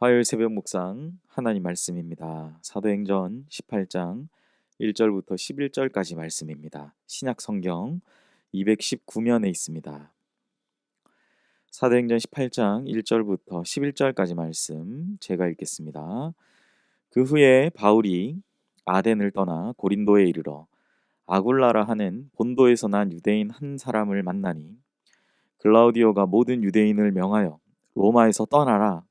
화요일 새벽 묵상 하나님 말씀입니다. 사도행전 18장 1절부터 11절까지 말씀입니다. 신약 성경 219면에 있습니다. 사도행전 18장 1절부터 11절까지 말씀 제가 읽겠습니다. 그 후에 바울이 아덴을 떠나 고린도에 이르러 아굴라라 하는 본도에서 난 유대인 한 사람을 만나니 글라우디오가 모든 유대인을 명하여 로마에서 떠나라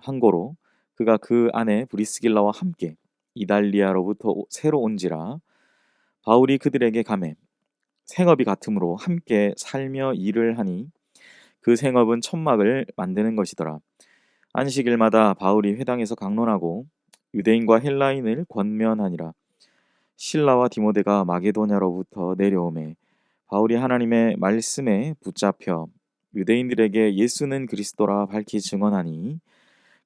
한고로 그가 그 안에 브리스길라와 함께 이달리아로부터 새로 온지라 바울이 그들에게 가매 생업이 같으므로 함께 살며 일을 하니 그 생업은 천막을 만드는 것이더라. 안식일마다 바울이 회당에서 강론하고 유대인과 헬라인을 권면하니라. 실라와 디모데가 마게도냐로부터 내려오매 바울이 하나님의 말씀에 붙잡혀 유대인들에게 예수는 그리스도라 밝히 증언하니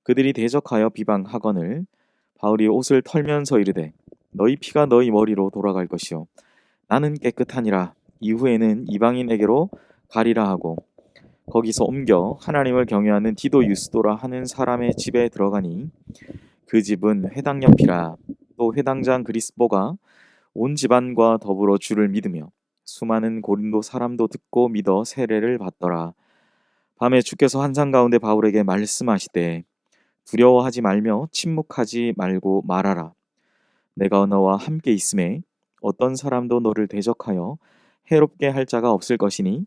그들이 대적하여 비방하거늘 바울이 옷을 털면서 이르되 너희 피가 너희 머리로 돌아갈 것이요 나는 깨끗하니라. 이후에는 이방인에게로 가리라 하고 거기서 옮겨 하나님을 경외하는 디도 유스도라 하는 사람의 집에 들어가니 그 집은 회당 옆이라. 또 회당장 그리스보가 온 집안과 더불어 주를 믿으며 수많은 고린도 사람도 듣고 믿어 세례를 받더라. 밤에 주께서 환상 가운데 바울에게 말씀하시되 두려워하지 말며 침묵하지 말고 말하라. 내가 너와 함께 있음에 어떤 사람도 너를 대적하여 해롭게 할 자가 없을 것이니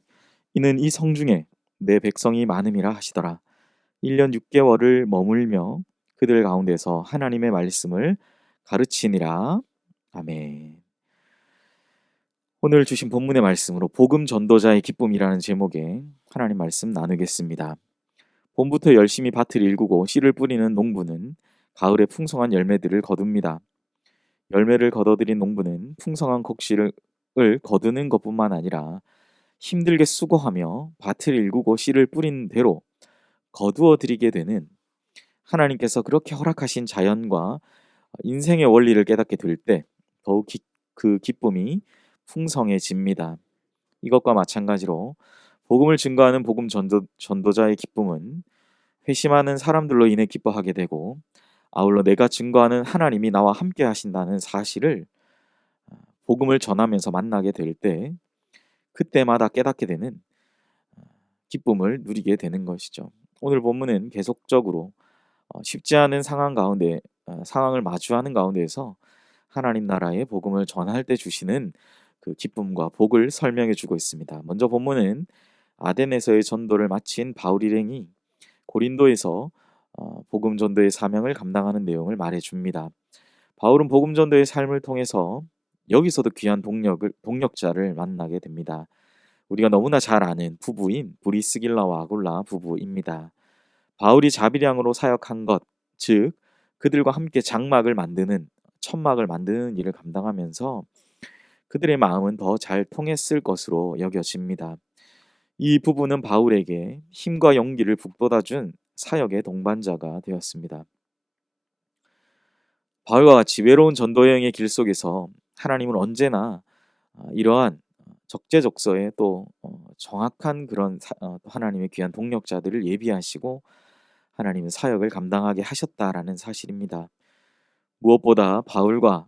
이는 이 성중에 내 백성이 많음이라 하시더라. 1년 6개월을 머물며 그들 가운데서 하나님의 말씀을 가르치니라. 아멘. 오늘 주신 본문의 말씀으로 복음 전도자의 기쁨이라는 제목의 하나님 말씀 나누겠습니다. 봄부터 열심히 밭을 일구고 씨를 뿌리는 농부는 가을에 풍성한 열매들을 거둡니다. 열매를 거둬들인 농부는 풍성한 곡식을 거두는 것뿐만 아니라 힘들게 수고하며 밭을 일구고 씨를 뿌린 대로 거두어 드리게 되는 하나님께서 그렇게 허락하신 자연과 인생의 원리를 깨닫게 될 때 더욱 그 기쁨이 풍성해집니다. 이것과 마찬가지로 복음을 증거하는 복음 전도자의 기쁨은 회심하는 사람들로 인해 기뻐하게 되고 아울러 내가 증거하는 하나님이 나와 함께 하신다는 사실을 복음을 전하면서 만나게 될 때 그때마다 깨닫게 되는 기쁨을 누리게 되는 것이죠. 오늘 본문은 계속적으로 쉽지 않은 상황을 마주하는 가운데에서 하나님 나라의 복음을 전할 때 주시는 그 기쁨과 복을 설명해 주고 있습니다. 먼저 본문은 아덴에서의 전도를 마친 바울 일행이 고린도에서 복음 전도의 사명을 감당하는 내용을 말해 줍니다. 바울은 복음 전도의 삶을 통해서 여기서도 귀한 동력자를 만나게 됩니다. 우리가 너무나 잘 아는 부부인 브리스길라와 아굴라 부부입니다. 바울이 자비량으로 사역한 것, 즉 그들과 함께 천막을 만드는 일을 감당하면서 그들의 마음은 더 잘 통했을 것으로 여겨집니다. 이 부부는 바울에게 힘과 용기를 북돋아준 사역의 동반자가 되었습니다. 바울과 같이 외로운 전도 여행의 길 속에서 하나님은 언제나 이러한 적재적소에 또 정확한 그런 하나님의 귀한 동력자들을 예비하시고 하나님은 사역을 감당하게 하셨다라는 사실입니다. 무엇보다 바울과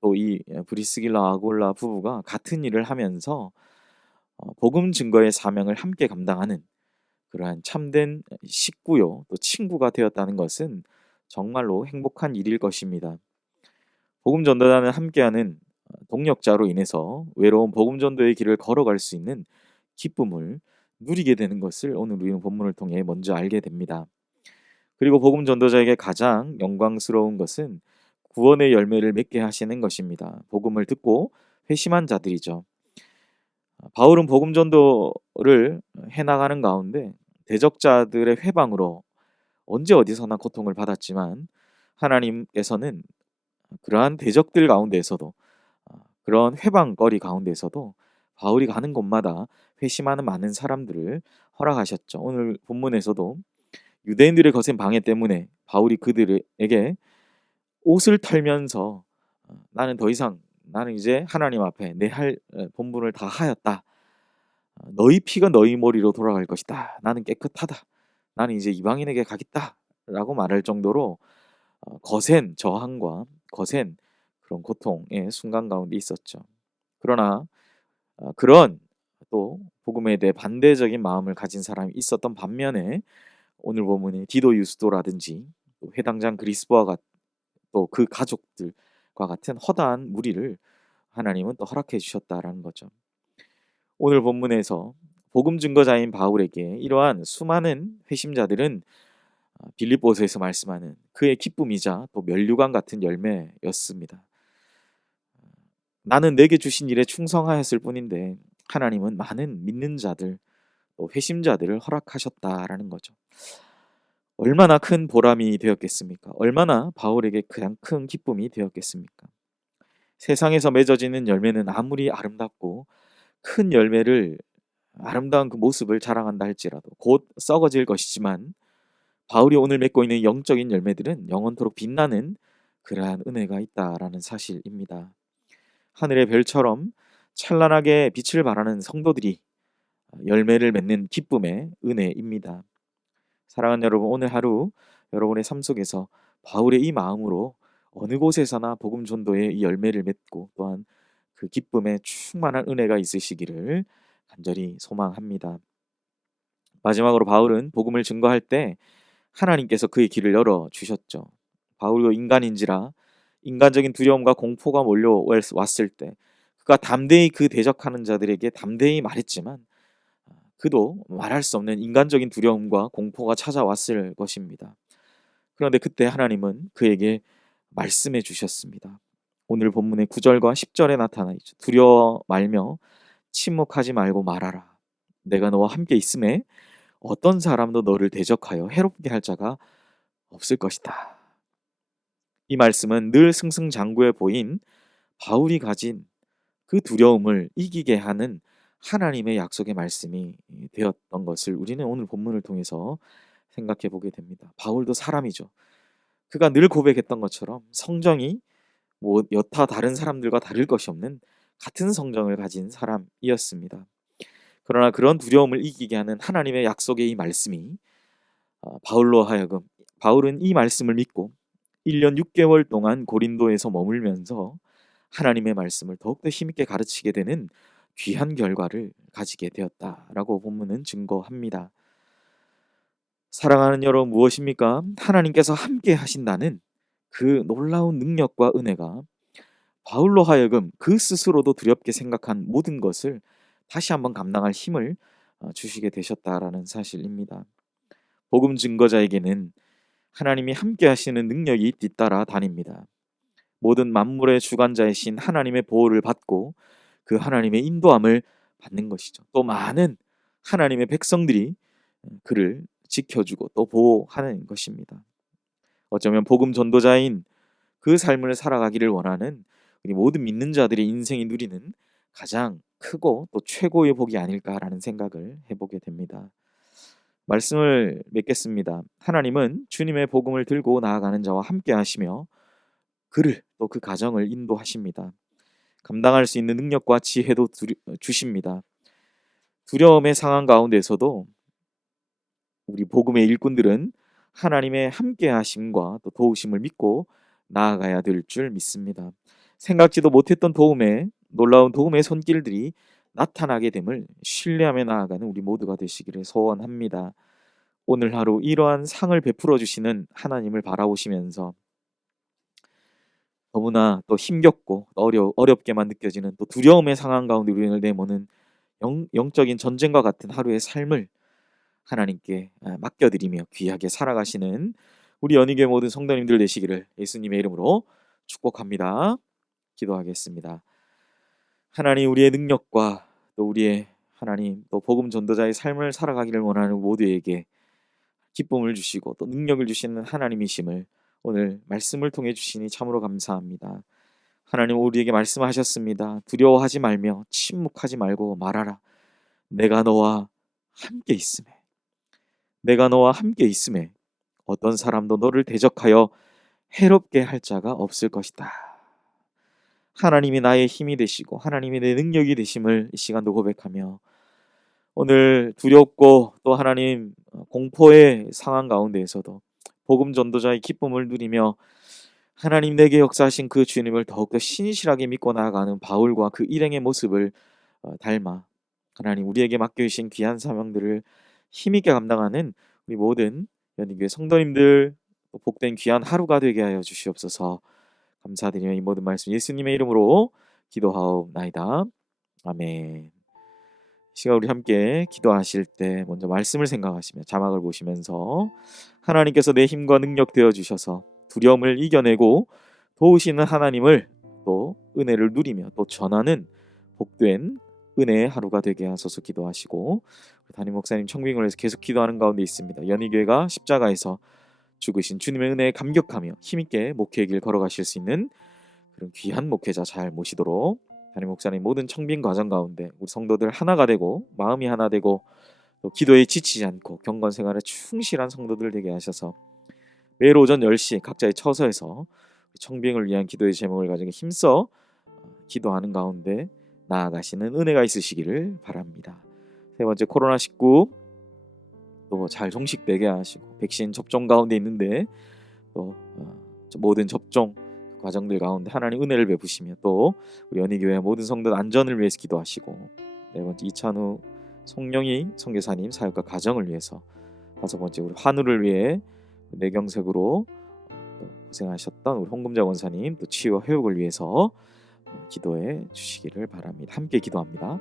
또 이 브리스길라 아굴라 부부가 같은 일을 하면서 복음 증거의 사명을 함께 감당하는 그러한 참된 식구요 또 친구가 되었다는 것은 정말로 행복한 일일 것입니다. 복음 전도자는 함께하는 동력자로 인해서 외로운 복음 전도의 길을 걸어갈 수 있는 기쁨을 누리게 되는 것을 오늘 우리는 본문을 통해 먼저 알게 됩니다. 그리고 복음 전도자에게 가장 영광스러운 것은 구원의 열매를 맺게 하시는 것입니다. 복음을 듣고 회심한 자들이죠. 바울은 복음 전도를 해나가는 가운데 대적자들의 회방으로 언제 어디서나 고통을 받았지만 하나님께서는 그러한 대적들 가운데에서도 그런 회방거리 가운데에서도 바울이 가는 곳마다 회심하는 많은 사람들을 허락하셨죠. 오늘 본문에서도 유대인들의 거센 방해 때문에 바울이 그들에게 옷을 털면서 나는 이제 하나님 앞에 내 할 본분을 다 하였다. 너희 피가 너희 머리로 돌아갈 것이다. 나는 깨끗하다. 나는 이제 이방인에게 가겠다. 라고 말할 정도로 거센 저항과 거센 그런 고통의 순간 가운데 있었죠. 그러나 그런 또 복음에 대해 반대적인 마음을 가진 사람이 있었던 반면에 오늘 본문의 디도 유스도라든지 또 회당장 그리스도와 또 그 가족들과 같은 허다한 무리를 하나님은 또 허락해 주셨다라는 거죠. 오늘 본문에서 복음 증거자인 바울에게 이러한 수많은 회심자들은 빌립보서에서 말씀하는 그의 기쁨이자 또 면류관 같은 열매였습니다. 나는 내게 주신 일에 충성하였을 뿐인데 하나님은 많은 믿는 자들, 또 회심자들을 허락하셨다라는 거죠. 얼마나 큰 보람이 되었겠습니까? 얼마나 바울에게 가장 큰 기쁨이 되었겠습니까? 세상에서 맺어지는 열매는 아무리 아름답고 큰 열매를 아름다운 그 모습을 자랑한다 할지라도 곧 썩어질 것이지만 바울이 오늘 맺고 있는 영적인 열매들은 영원토록 빛나는 그러한 은혜가 있다라는 사실입니다. 하늘의 별처럼 찬란하게 빛을 발하는 성도들이 열매를 맺는 기쁨의 은혜입니다. 사랑하는 여러분, 오늘 하루 여러분의 삶 속에서 바울의 이 마음으로 어느 곳에서나 복음 전도의 이 열매를 맺고 또한 그 기쁨에 충만한 은혜가 있으시기를 간절히 소망합니다. 마지막으로 바울은 복음을 증거할 때 하나님께서 그의 길을 열어 주셨죠. 바울도 인간인지라 인간적인 두려움과 공포가 몰려왔을 때 그가 담대히 그 대적하는 자들에게 담대히 말했지만 그도 말할 수 없는 인간적인 두려움과 공포가 찾아왔을 것입니다. 그런데 그때 하나님은 그에게 말씀해 주셨습니다. 오늘 본문의 9절과 10절에 나타나 있죠. 두려워 말며 침묵하지 말고 말하라. 내가 너와 함께 있음에 어떤 사람도 너를 대적하여 해롭게 할 자가 없을 것이다. 이 말씀은 늘 승승장구해 보인 바울이 가진 그 두려움을 이기게 하는 하나님의 약속의 말씀이 되었던 것을 우리는 오늘 본문을 통해서 생각해 보게 됩니다. 바울도 사람이죠. 그가 늘 고백했던 것처럼 성정이 뭐 여타 다른 사람들과 다를 것이 없는 같은 성정을 가진 사람이었습니다. 그러나 그런 두려움을 이기게 하는 하나님의 약속의 이 말씀이 바울로 하여금 바울은 이 말씀을 믿고 1년 6개월 동안 고린도에서 머물면서 하나님의 말씀을 더욱더 힘있게 가르치게 되는 귀한 결과를 가지게 되었다라고 본문은 증거합니다. 사랑하는 여러분, 무엇입니까? 하나님께서 함께 하신다는 그 놀라운 능력과 은혜가 바울로 하여금 그 스스로도 두렵게 생각한 모든 것을 다시 한번 감당할 힘을 주시게 되셨다라는 사실입니다. 복음 증거자에게는 하나님이 함께 하시는 능력이 뒤따라 다닙니다. 모든 만물의 주관자이신 하나님의 보호를 받고 그 하나님의 인도함을 받는 것이죠. 또 많은 하나님의 백성들이 그를 지켜주고 또 보호하는 것입니다. 어쩌면 복음 전도자인 그 삶을 살아가기를 원하는 우리 모든 믿는 자들의 인생이 누리는 가장 크고 또 최고의 복이 아닐까라는 생각을 해보게 됩니다. 말씀을 맺겠습니다. 하나님은 주님의 복음을 들고 나아가는 자와 함께 하시며 그를 또 그 가정을 인도하십니다. 감당할 수 있는 능력과 지혜도 주십니다. 두려움의 상황 가운데서도 우리 복음의 일꾼들은 하나님의 함께 하심과 또 도우심을 믿고 나아가야 될 줄 믿습니다. 생각지도 못했던 놀라운 도움의 손길들이 나타나게 됨을 신뢰하며 나아가는 우리 모두가 되시기를 소원합니다. 오늘 하루 이러한 상을 베풀어 주시는 하나님을 바라보시면서 너무나 또 힘겹고 어렵게만 느껴지는 또 두려움의 상황 가운데 우리를 내모는 영적인 전쟁과 같은 하루의 삶을 하나님께 맡겨드리며 귀하게 살아가시는 우리 연희교회 모든 성도님들 되시기를 예수님의 이름으로 축복합니다. 기도하겠습니다. 하나님, 우리의 능력과 또 우리의 하나님 또 복음 전도자의 삶을 살아가기를 원하는 모두에게 기쁨을 주시고 또 능력을 주시는 하나님이심을 오늘 말씀을 통해 주시니 참으로 감사합니다. 하나님, 우리에게 말씀하셨습니다. 두려워하지 말며 침묵하지 말고 말하라. 내가 너와 함께 있음에 내가 너와 함께 있음에 어떤 사람도 너를 대적하여 해롭게 할 자가 없을 것이다. 하나님이 나의 힘이 되시고 하나님이 내 능력이 되심을 이 시간도 고백하며 오늘 두렵고 또 하나님 공포의 상황 가운데에서도 복음 전도자의 기쁨을 누리며 하나님 내게 역사하신 그 주님을 더욱더 신실하게 믿고 나아가는 바울과 그 일행의 모습을 닮아 하나님 우리에게 맡겨주신 귀한 사명들을 힘있게 감당하는 우리 모든 연희교회 성도님들 복된 귀한 하루가 되게 하여 주시옵소서. 감사드리며 이 모든 말씀 예수님의 이름으로 기도하옵나이다. 아멘. 시간 우리 함께 기도하실 때 먼저 말씀을 생각하시며 자막을 보시면서 하나님께서 내 힘과 능력 되어 주셔서 두려움을 이겨내고 도우시는 하나님을 또 은혜를 누리며 또 전하는 복된 은혜의 하루가 되게 하소서 기도하시고 담임 목사님 청빙을 해서 계속 기도하는 가운데 있습니다. 연희교회가 십자가에서 죽으신 주님의 은혜에 감격하며 힘있게 목회의 길 걸어가실 수 있는 그런 귀한 목회자 잘 모시도록 담임 목사님 모든 청빙 과정 가운데 우리 성도들 하나가 되고 마음이 하나 되고 또 기도에 지치지 않고 경건 생활에 충실한 성도들 되게 하셔서 매일 오전 10시 각자의 처소에서 청빙을 위한 기도의 제목을 가지고 힘써 기도하는 가운데 나아가시는 은혜가 있으시기를 바랍니다. 세 번째 코로나19 또 잘 종식되게 하시고 백신 접종 가운데 있는데 또 모든 접종 과정들 가운데 하나님 은혜를 베푸시며 또 우리 연희교회 모든 성도 안전을 위해서 기도하시고 네 번째 이찬우 송영희 선교사님 사역과 가정을 위해서 다섯 번째 우리 환우를 위해 뇌경색으로 또 고생하셨던 우리 홍금자 원사님 또 치유와 회복을 위해서 기도해 주시기를 바랍니다. 함께 기도합니다.